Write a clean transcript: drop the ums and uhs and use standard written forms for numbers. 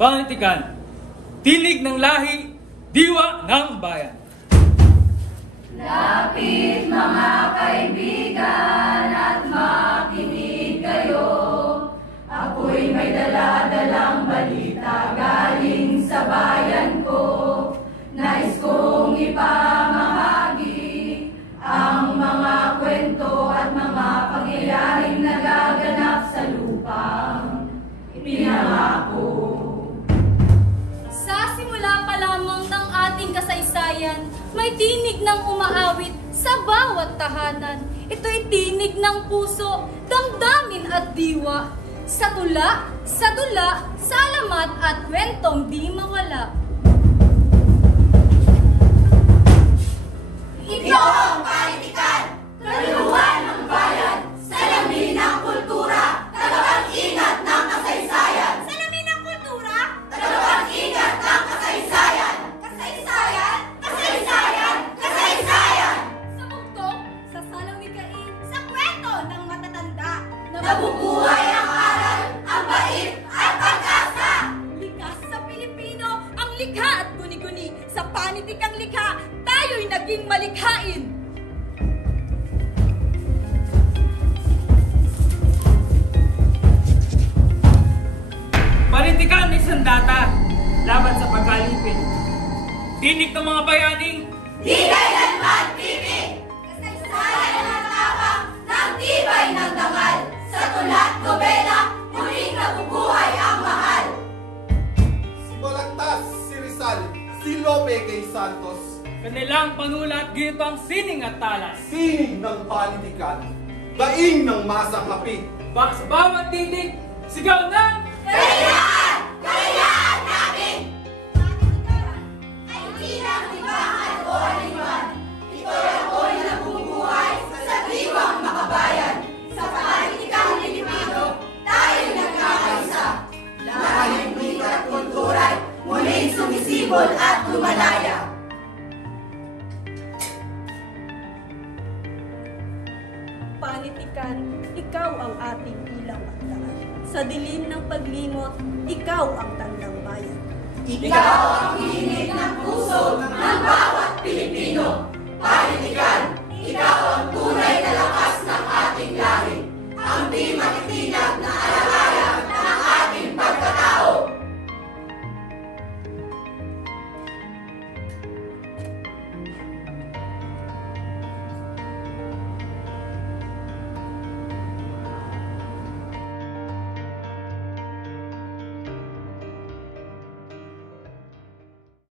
Panitikan, tinig ng lahi, diwa ng bayan. Lapit mga kaibigan at makinig kayo. Ako'y may dala-dalang balita galing sa bayan ko. Nais kong ipamahagi ang mga kwento at mga pangyayaring nagaganap sa lupang ipinangako. Sa simula pa lamang ng ating kasaysayan, may tinig ng umaawit sa bawat tahanan. Ito'y tinig ng puso, damdamin at diwa. Sa tula, sa dula, sa alamat at kwentong di mawala. Ikaw ang panitikan, kaluluwan ng bayan, salamin ng kultura, tagapag-ingat ng kasaysayan. Salamin ng kultura, tagapag-ingat ng kasaysayan. Kasaysayan, kasaysayan, kasaysayan. Sa bugtong, sa salawikain, sa kwento ng matatanda, Nabubuhay ang aral, ang bait at pag-asa. likas sa Pilipino, ang likha at guni-guni. Sa panitikang likha, tayo'y naging malikhain. Panitikan ni Sandata, laban sa pagkalipin. Tinig ng mga bayaning, Di kailanman pipig. Kasaysayan at tapang ng tibay ng dangal. Sa tula't nobela, muling nabubuhay ang mahal. Si Balagtas, si Rizal, si Lope kay Santos. kanilang panulat ginito ang sining at talas. Tinig ng panitikan, daing ng masakapit. Sa bawat tinig, sigaw ng Kalayaan! Kalayaan namin! Panitikan ay hindi lang libangan o aliman. Ito'y ako'y nabubuhay sa diwang makabayan. Sa panitikang Pilipino, tayo'y nagkakaisa. Lahing wika at kultura'y muling sumisibol at lumalaya. Panitikan, ikaw ang ating ilaw at daan. Sa dilim ng paglimot, ikaw ang tandang bayan. Ikaw ang hinig ng puso ng bawat Pilipino. Panitikan, ikaw ang tunay na